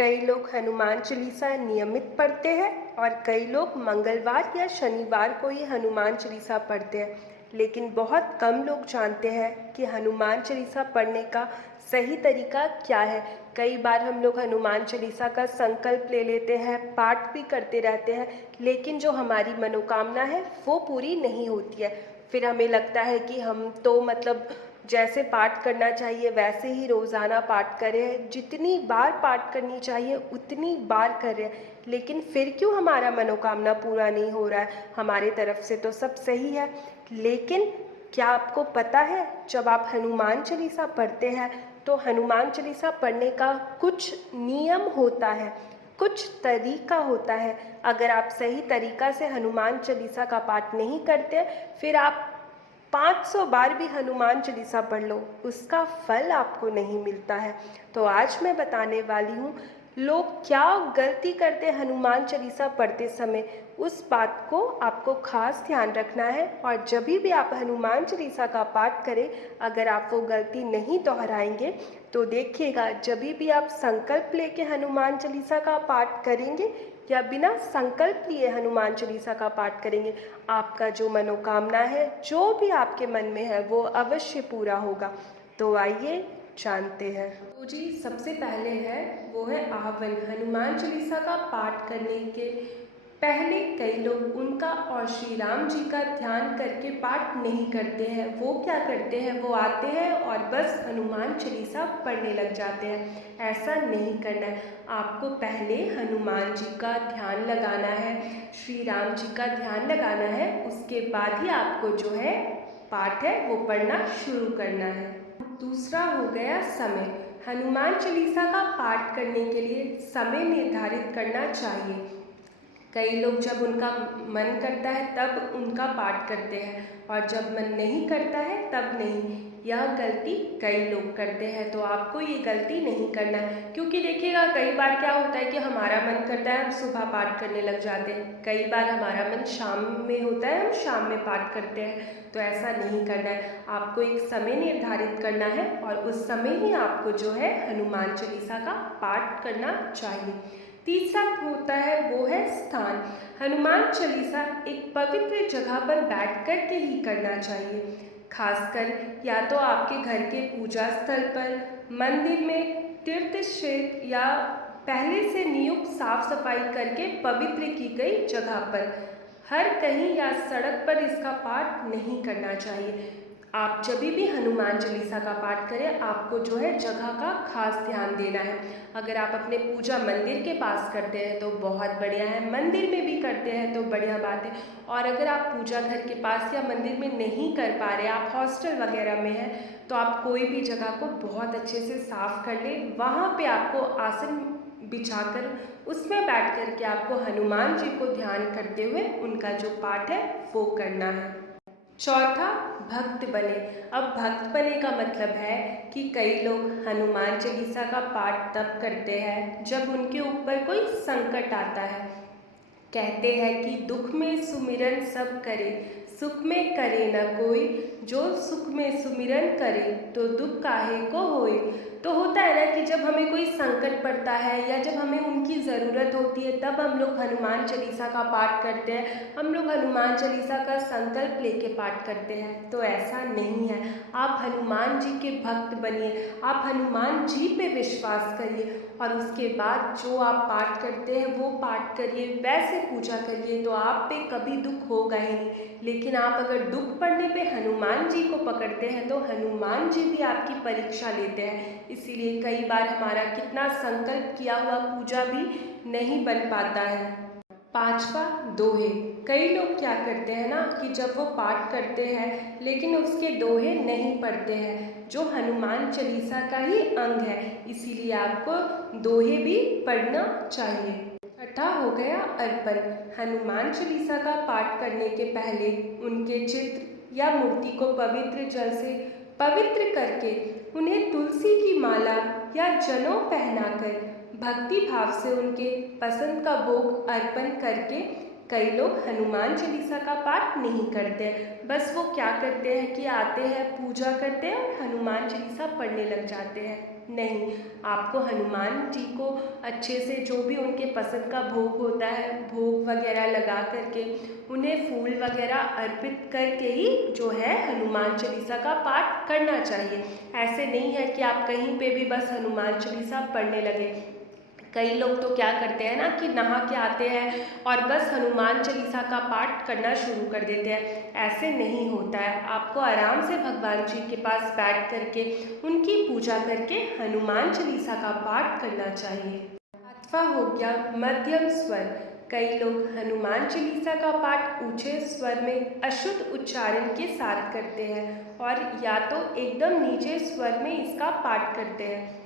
कई लोग हनुमान चालीसा नियमित पढ़ते हैं और कई लोग मंगलवार या शनिवार को ही हनुमान चालीसा पढ़ते हैं। लेकिन बहुत कम लोग जानते हैं कि हनुमान चालीसा पढ़ने का सही तरीका क्या है। कई बार हम लोग हनुमान चालीसा का संकल्प ले लेते हैं, पाठ भी करते रहते हैं, लेकिन जो हमारी मनोकामना है वो पूरी नहीं होती है। फिर हमें लगता है कि हम तो जैसे पाठ करना चाहिए वैसे ही रोज़ाना पाठ करें, जितनी बार पाठ करनी चाहिए उतनी बार करें, लेकिन फिर क्यों हमारा मनोकामना पूरा नहीं हो रहा है। हमारे तरफ से तो सब सही है, लेकिन क्या आपको पता है जब आप हनुमान चालीसा पढ़ते हैं तो हनुमान चालीसा पढ़ने का कुछ नियम होता है, कुछ तरीका होता है। अगर आप सही तरीका से हनुमान चालीसा का पाठ नहीं करते, फिर आप 500 बार भी हनुमान चालीसा पढ़ लो, उसका फल आपको नहीं मिलता है। तो आज मैं बताने वाली हूँ लोग क्या गलती करते हैं हनुमान चालीसा पढ़ते समय। उस बात को आपको खास ध्यान रखना है, और जब भी आप हनुमान चालीसा का पाठ करें, अगर आप वो गलती नहीं दोहराएंगे तो देखिएगा जब भी आप संकल्प लेके हनुमान चालीसा का पाठ करेंगे या बिना संकल्प लिए हनुमान चालीसा का पाठ करेंगे, आपका जो मनोकामना है, जो भी आपके मन में है, वो अवश्य पूरा होगा। तो आइए जानते हैं। तो जी सबसे पहले है वो है आह्वान। हनुमान चालीसा का पाठ करने के पहले कई लोग उनका और श्री राम जी का ध्यान करके पाठ नहीं करते हैं। वो क्या करते हैं, वो आते हैं और बस हनुमान चालीसा पढ़ने लग जाते हैं। ऐसा नहीं करना है। आपको पहले हनुमान जी का ध्यान लगाना है, श्री राम जी का ध्यान लगाना है, उसके बाद ही आपको जो है पाठ है वो पढ़ना शुरू करना है। दूसरा हो गया समय। हनुमान चालीसा का पाठ करने के लिए समय निर्धारित करना चाहिए। कई लोग जब उनका मन करता है तब उनका पाठ करते हैं, और जब मन नहीं करता है तब नहीं। यह गलती कई लोग करते हैं, तो आपको ये गलती नहीं करना है। क्योंकि देखिएगा कई बार क्या होता है कि हमारा मन करता है हम सुबह पाठ करने लग जाते हैं, कई बार हमारा मन शाम में होता है हम शाम में पाठ करते हैं। तो ऐसा नहीं करना है। आपको एक समय निर्धारित करना है और उस समय ही आपको जो है हनुमान चालीसा का पाठ करना चाहिए। तीसरा होता है वो है स्थान। हनुमान चालीसा एक पवित्र जगह पर बैठ कर के ही करना चाहिए, खासकर या तो आपके घर के पूजा स्थल पर, मंदिर में, तीर्थ क्षेत्र या पहले से नियुक्त साफ सफाई करके पवित्र की गई जगह पर। हर कहीं या सड़क पर इसका पाठ नहीं करना चाहिए। आप जब भी हनुमान चालीसा का पाठ करें, आपको जो है जगह का खास ध्यान देना है। अगर आप अपने पूजा मंदिर के पास करते हैं तो बहुत बढ़िया है, मंदिर में भी करते हैं तो बढ़िया बात है। और अगर आप पूजा घर के पास या मंदिर में नहीं कर पा रहे, आप हॉस्टल वगैरह में हैं, तो आप कोई भी जगह को बहुत अच्छे से साफ कर लें। वहाँ पे आपको आसन बिछाकर उसमें बैठ कर के आपको हनुमान जी को ध्यान करते हुए उनका जो पाठ है वो करना है। चौथा, भक्त बने। अब भक्त बने का मतलब है कि कई लोग हनुमान चालीसा का पाठ तब करते हैं जब उनके ऊपर कोई संकट आता है। कहते हैं कि दुख में सुमिरन सब करे, सुख में करे न कोई, जो सुख में सुमिरन करे तो दुख काहे को होए। तो होता है ना कि जब हमें कोई संकट पड़ता है या जब हमें उनकी ज़रूरत होती है तब हम लोग हनुमान चालीसा का पाठ करते हैं, हम लोग हनुमान चालीसा का संकल्प लेके पाठ करते हैं। तो ऐसा नहीं है। आप हनुमान जी के भक्त बनिए, आप हनुमान जी पे विश्वास करिए और उसके बाद जो आप पाठ करते हैं वो पाठ करिए, वैसे पूजा करिए, तो आप पे कभी दुख होगा ही नहीं। लेकिन आप अगर दुख पड़ने पे हनुमान जी को पकड़ते हैं तो हनुमान जी भी आपकी परीक्षा लेते हैं। इसीलिए कई बार हमारा कितना संकल्प किया हुआ पूजा भी नहीं बन पाता है। पांचवा, दोहे। कई लोग क्या करते हैं ना कि जब वो पाठ करते हैं लेकिन उसके दोहे नहीं पढ़ते हैं, जो हनुमान चालीसा का ही अंग है। इसीलिए आपको दोहे भी पढ़ना चाहिए। छठा हो गया अर्पण। हनुमान चालीसा का पाठ करने के पहले उनके चित्र या मूर्ति को पवित्र जल से पवित्र करके उन्हें तुलसी की माला या जनेऊ पहनाकर भक्ति भाव से उनके पसंद का भोग अर्पण करके कई लोग हनुमान चालीसा का पाठ नहीं करते हैं, बस वो क्या करते हैं कि आते हैं, पूजा करते हैं और हनुमान चालीसा पढ़ने लग जाते हैं। नहीं, आपको हनुमान जी को अच्छे से जो भी उनके पसंद का भोग होता है, भोग वगैरह लगा करके उन्हें फूल वगैरह अर्पित करके ही जो है हनुमान चालीसा का पाठ करना चाहिए। ऐसे नहीं है कि आप कहीं पे भी बस हनुमान चालीसा पढ़ने लगे। कई लोग तो क्या करते हैं ना कि नहा के आते हैं और बस हनुमान चालीसा का पाठ करना शुरू कर देते हैं। ऐसे नहीं होता है, आपको आराम से भगवान जी के पास बैठ करके उनकी पूजा करके हनुमान चालीसा का पाठ करना चाहिए। अथवा हो गया मध्यम स्वर। कई लोग हनुमान चालीसा का पाठ ऊंचे स्वर में अशुद्ध उच्चारण के साथ करते हैं और या तो एकदम नीचे स्वर में इसका पाठ करते हैं।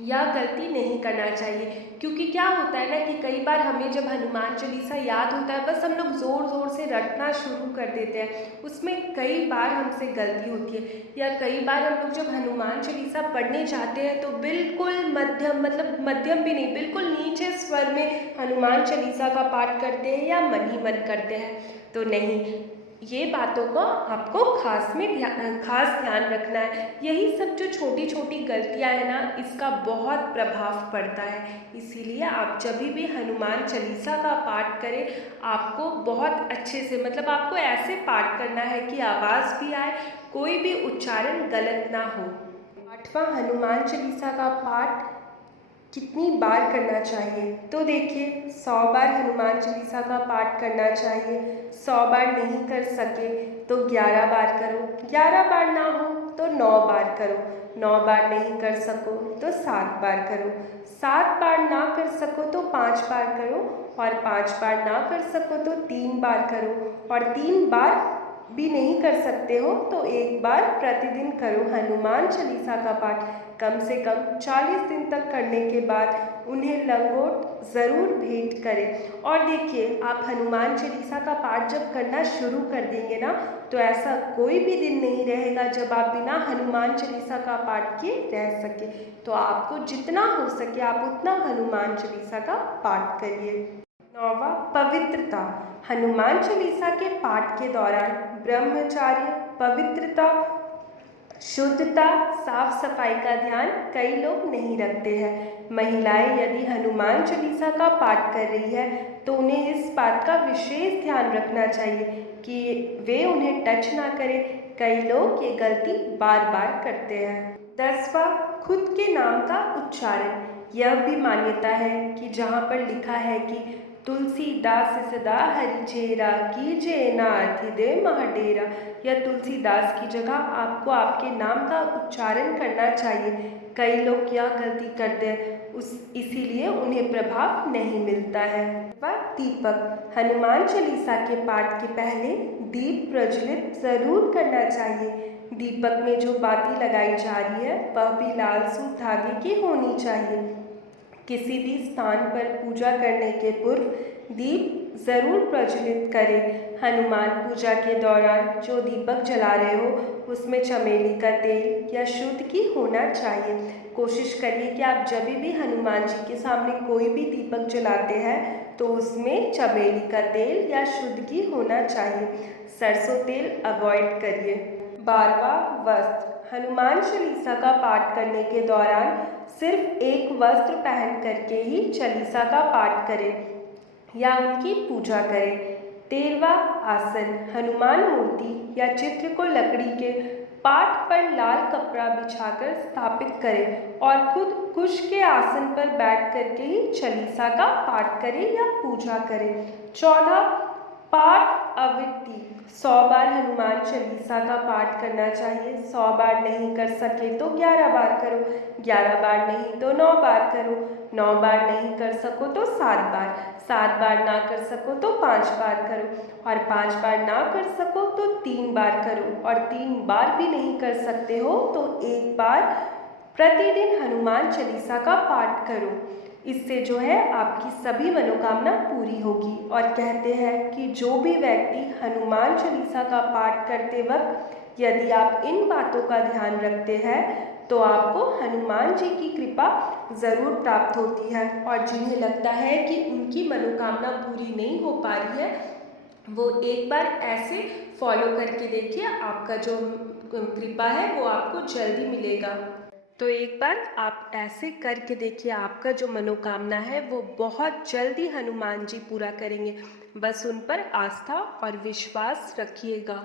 यह गलती नहीं करना चाहिए, क्योंकि क्या होता है ना कि कई बार हमें जब हनुमान चालीसा याद होता है, बस हम लोग ज़ोर ज़ोर से रटना शुरू कर देते हैं, उसमें कई बार हमसे गलती होती है। या कई बार हम लोग जब हनुमान चालीसा पढ़ने जाते हैं तो बिल्कुल मध्यम, मतलब मध्यम भी नहीं, बिल्कुल नीचे स्वर में हनुमान चालीसा का पाठ करते हैं या मन ही मन करते हैं। तो नहीं, ये बातों का आपको खास ध्यान रखना है। यही सब जो छोटी छोटी गलतियां हैं ना, इसका बहुत प्रभाव पड़ता है। इसीलिए आप जब भी हनुमान चालीसा का पाठ करें, आपको बहुत अच्छे से, मतलब आपको ऐसे पाठ करना है कि आवाज़ भी आए, कोई भी उच्चारण गलत ना हो। आठवां, हनुमान चालीसा का पाठ कितनी बार करना चाहिए? तो देखिए, 100 बार हनुमान चालीसा का पाठ करना चाहिए। 100 बार नहीं कर सके तो 11 बार करो, 11 बार ना हो तो 9 बार करो, 9 बार नहीं कर सको तो 7 बार करो, 7 बार ना कर सको तो 5 बार करो और 5 बार ना कर सको तो 3 बार करो और 3 बार भी नहीं कर सकते हो तो 1 बार प्रतिदिन करो हनुमान चालीसा का पाठ। कम से कम 40 दिन तक करने के बाद उन्हें लंगोट ज़रूर भेंट करें। और देखिए, आप हनुमान चालीसा का पाठ जब करना शुरू कर देंगे ना, तो ऐसा कोई भी दिन नहीं रहेगा जब आप बिना हनुमान चालीसा का पाठ किए रह सके। तो आपको जितना हो सके आप उतना हनुमान चालीसा का पाठ करिए। 9वां, पवित्रता। हनुमान चालीसा के पाठ के दौरान ब्रह्मचार्य, पवित्रता, शुद्धता, साफ सफाई का ध्यान कई लोग नहीं रखते हैं। महिलाएं यदि हनुमान चालीसा का पाठ कर रही है तो उन्हें इस बात का विशेष ध्यान रखना चाहिए कि वे उन्हें टच ना करें। कई लोग ये गलती बार बार करते हैं। 10वां, खुद के नाम का उच्चारण। यह भी मान्यता है कि जहाँ पर लिखा है कि तुलसीदास सदा हरिचेरा कीजे नाथ दे महडेरा, या तुलसीदास की जगह आपको आपके नाम का उच्चारण करना चाहिए। कई लोग यह गलती करते हैं, इसीलिए उन्हें प्रभाव नहीं मिलता है। वह दीपक। हनुमान चालीसा के पाठ के पहले दीप प्रज्वलित जरूर करना चाहिए। दीपक में जो बाती लगाई जा रही है वह भी लाल सूत धागे की होनी चाहिए। किसी भी स्थान पर पूजा करने के पूर्व दीप ज़रूर प्रज्वलित करें। हनुमान पूजा के दौरान जो दीपक जला रहे हो उसमें चमेली का तेल या शुद्ध घी होना चाहिए। कोशिश करिए कि आप जब भी हनुमान जी के सामने कोई भी दीपक जलाते हैं तो उसमें चमेली का तेल या शुद्ध घी होना चाहिए। सरसों तेल अवॉइड करिए। 12वां, वस्त्र। हनुमान चालीसा का पाठ करने के दौरान सिर्फ एक वस्त्र पहन करके ही चालीसा का पाठ करें या उनकी पूजा करें। 13वां, आसन। हनुमान मूर्ति या चित्र को लकड़ी के पाठ पर लाल कपड़ा बिछाकर स्थापित करें और खुद कुश के आसन पर बैठ करके ही चालीसा का पाठ करें या पूजा करें। 14, पाठ आवृत्ति। 100 बार हनुमान चालीसा का पाठ करना चाहिए। 100 बार नहीं कर सके तो 11 बार करो, 11 बार नहीं तो 9 बार करो, 9 बार नहीं कर सको तो 7 बार, 7 बार ना कर सको तो 5 बार करो और 5 बार ना कर सको तो 3 बार करो और 3 बार भी नहीं कर सकते हो तो 1 बार प्रतिदिन हनुमान चालीसा का पाठ करो। इससे जो है आपकी सभी मनोकामना पूरी होगी। और कहते हैं कि जो भी व्यक्ति हनुमान चालीसा का पाठ करते वक्त यदि आप इन बातों का ध्यान रखते हैं तो आपको हनुमान जी की कृपा ज़रूर प्राप्त होती है। और जिन्हें लगता है कि उनकी मनोकामना पूरी नहीं हो पा रही है, वो एक बार ऐसे फॉलो करके देखिए, आपका जो कृपा है वो आपको जल्दी मिलेगा। तो एक बार आप ऐसे करके देखिए, आपका जो मनोकामना है वो बहुत जल्दी हनुमान जी पूरा करेंगे। बस उन पर आस्था और विश्वास रखिएगा।